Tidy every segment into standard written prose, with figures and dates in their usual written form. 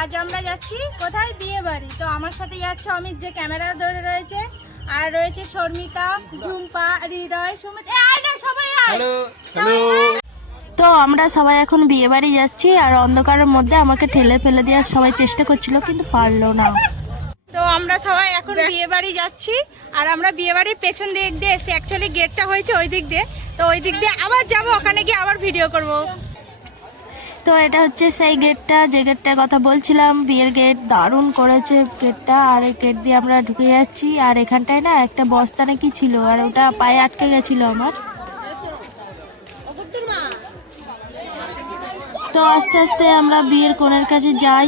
আজ আমরা যাচ্ছি কোথায়? বিয়ে বাড়ি। তো আমার সাথে যাচ্ছে অমিত যে ক্যামেরা ধরে রয়েছে, আর রয়েছে শর্মিতা, ঝুম্পা, হৃদয়, সুমিত। সবাই তো আমরা সবাই এখন বিয়ে বাড়ি যাচ্ছি, আর অন্ধকারের মধ্যে আমাকে ঠেলে ফেলে দেওয়ার সবাই চেষ্টা করছিল, কিন্তু পারলো না। তো আমরা সবাই এখন বিয়ে বাড়ি যাচ্ছি, আর আমরা বিয়ে বাড়ির পেছন দিক দিয়ে এসে, অ্যাকচুয়ালি গেটটা হয়েছে ওই দিক দিয়ে, তো ওই দিক দিয়ে আবার যাব, ওখানে গিয়ে আবার ভিডিও করব। তো এটা হচ্ছে সেই গেটটা, যে গেটটার কথা বলছিলাম, বিয়ের গেট। দারুণ করেছে গেটটা, আর এই গেট দিয়ে আমরা ঢুকে যাচ্ছি। আর এখানটায় না একটা বস্তা নাকি ছিল, আর ওটা পায়ে আটকে গেছিল আমার। তো আস্তে আস্তে আমরা বিয়ের কোণের কাছে যাই।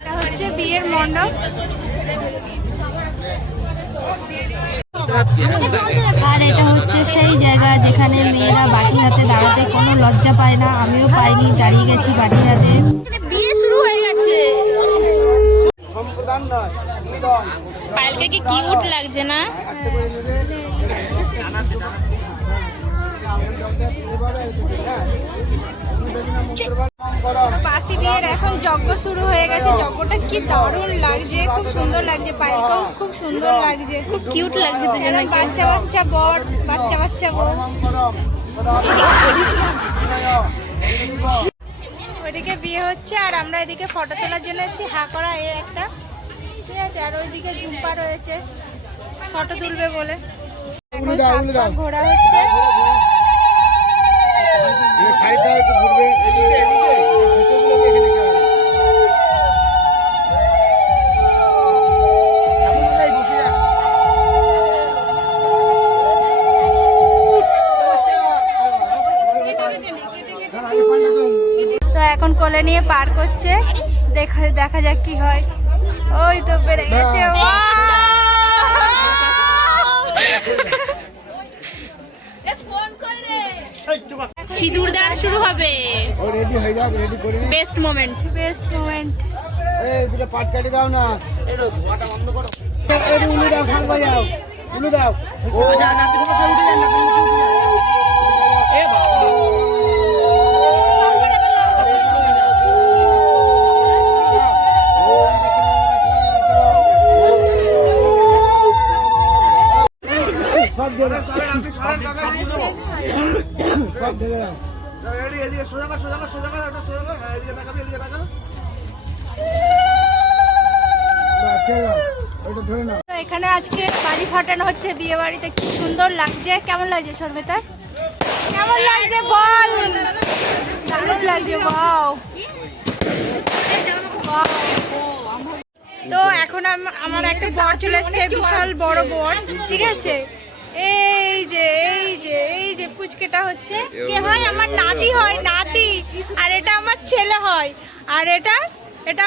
এটা হচ্ছে বিয়ের মণ্ডপ, আর এটা হচ্ছে সেই জায়গা যেখানে মেয়েরা বাটি হাতে দাঁড়াতে কোনো লজ্জা পায় না। আমিও পাইনি, দাঁড়িয়ে গেছি বাটি হাতে। বিয়ে শুরু হয়ে গেছে। পায়েলকে কি কিউট লাগছে না? বাসি বিয়ের এখন যজ্ঞ শুরু হয়ে গেছে। যজ্ঞটা কি দারুণ লাগছে, খুব সুন্দর লাগছে। পায়েলকেও খুব সুন্দর লাগছে, খুব কিউট লাগছে দুজনে। বাচ্চা বাচ্চা বর, বাচ্চা বাচ্চা বউ। ওইদিকে বিয়ে হচ্ছে, আর আমরা এদিকে ফটো তোলার জন্য এসেছি। হা করা এ একটা, ঠিক আছে। আর ওইদিকে ঝুম্পা রয়েছে ফটো তুলবে বলে। এখন সাত ঘোরা হচ্ছে। তো এখন কোলে নিয়ে পার করছে, দেখা যাক কি হয়। ওই তো বেড়ে গেছে। সিঁদুর দান শুরু হবে। রেডি হয়ে যাও, রেডি করে নি। Best moment, best moment. এই দুটো পাট কাটি দাও না, একটু ধোঁয়াটা বন্ধ করো। এই উনি দাও, সামনে যাও, উনি দাও। ও যা না, তুমি সব উঠে যান না, তুমি সব উঠে যান। এ বাবা, সব দিয়ে দাও, সব ঢেলে দাও। রেডি, এদিকে সোজা কর, সোজা কর, সোজা কর, ওটা সোজা কর। হ্যাঁ, এদিকে তাকাবি, এদিকে তাকাবি। ওটা ধরে নাও। তো এখানে আজকে বাড়ি ফাটানো হচ্ছে বিয়ে বাড়িতে। কি সুন্দর লাগছে। কেমন লাগছে শর্মিতা? কেমন লাগছে বল? দারুণ লাগছে। বাও। তো এখন আমার একটা বর চলে এসছে, বিশাল বড় বর, ঠিক আছে। এই যে পুচকেটা হচ্ছে কে হয়? আমার নাতি হয়, নাতি। আর এটা আমার ছেলে হয়, আর এটা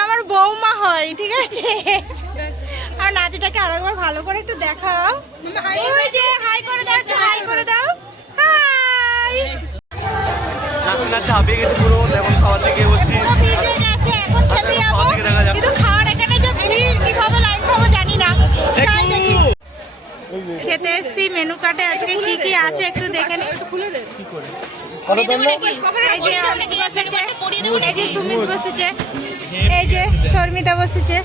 আমার বৌমা হয়, ঠিক আছে। আর নাতিটাকে আরেকবার ভালো করে একটু দেখাও। ওই যে হাই করে দাও, একটু হাই করে দাও। হাই। নাচতে হাঁপিয়ে গেছি পুরো, এখন খাওয়ার দিকে বলছি। এখন খেতে যাবো, কিন্তু খাওয়ার এখানে যে ভিড়, কিভাবে লাইন পাবো জানি না। খেতে এসছি, মেনু কার্ডে আজকে কি কি আছে একটু দেখে নি। এই যে অমিত বসেছে, এই যে সুমিত বসেছে, এই যে শর্মিতা বসেছে,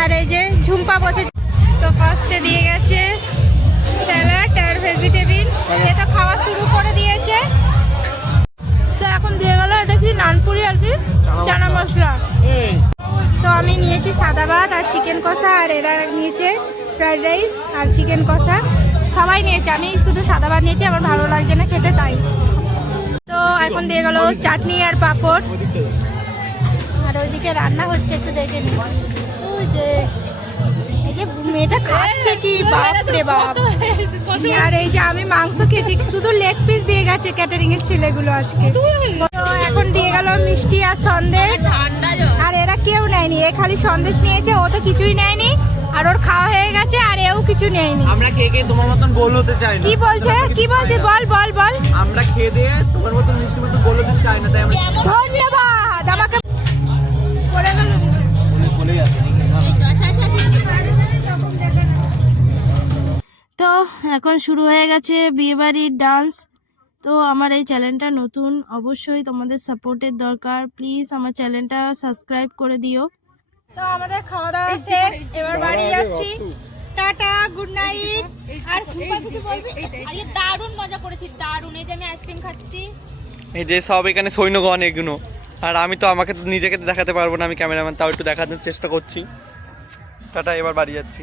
আর এই যে ঝুম্পা বসেছে। তো ফার্স্টে দিয়ে গেছে স্যালাড আর ভেজিটেবিল, এ তো খাওয়া শুরু করে দিয়েছে। তো এখন দিয়ে গেল এটা কি নানপুরি আর কি চানা মশলা। তো আমি নিয়েছি সাদা ভাত আর চিকেন কষা, আর এরা নিয়েছে ফ্রাইড রাইস আর চিকেন কষা। সবাই নিয়েছে, আমি শুধু সাদা ভাত নিয়েছি, আমার ভালো লাগছে না খেতে, তাই। তো এখন দিয়ে গেল চাটনি আর পাঁপড়, আর ওইদিকে রান্না হচ্ছে, একটু দেখে নি। ওই যে এই যে মেয়েটা খাচ্ছে কি, বাপ রে বাপ। আর এই যে আমি মাংস খেয়েছি, শুধু লেগ পিস দিয়ে গেছে ক্যাটারিং এর ছেলেগুলো আজকে। তো এখন দিয়ে গেল মিষ্টি আর সন্দেশ, আর এরা কেউ নেয়নি, এ খালি সন্দেশ নিয়েছে, ও তো কিছুই নেয়নি। আর ওর খাওয়া হয়ে গেছে, আর এও কিছু নেয়নি। আমরা খেয়ে খেয়ে তোমার মতন গোল হতে চাই না। কি বলছে বল বল বল। আমরা খেয়ে দিয়ে তোমার মতন মিষ্টি মতন গোল হতে চাই না, তাই আমরা ধন্যবাদ। আমাকে পড়ে গেল। তো এখন শুরু হয়ে গেছে বিয়েবাড়ির ডান্স। তো আমার এই চ্যানেলটা নতুন, অবশ্যই তোমাদের সাপোর্টের দরকার। প্লিজ আমার চ্যানেলটা সাবস্ক্রাইব করে দিও। তো আমাদের খাওয়া দাওয়া শেষ, এবার বাড়ি যাচ্ছি। Ta ta, good night. আর ঝুমা কিছু বলবি? আজকে দারুণ মজা করেছি, দারুণ। এই যে আমি আইসক্রিম খাচ্ছি। এই যে সব এখানে সৈন্যগণ এগুলো, আর আমি তো আমাকে তো নিজেকে তো দেখাতে পারবো না, আমি ক্যামেরাম্যান, তাও একটু দেখানোর চেষ্টা করছি। টাটা, এবার বাড়ি যাচ্ছি।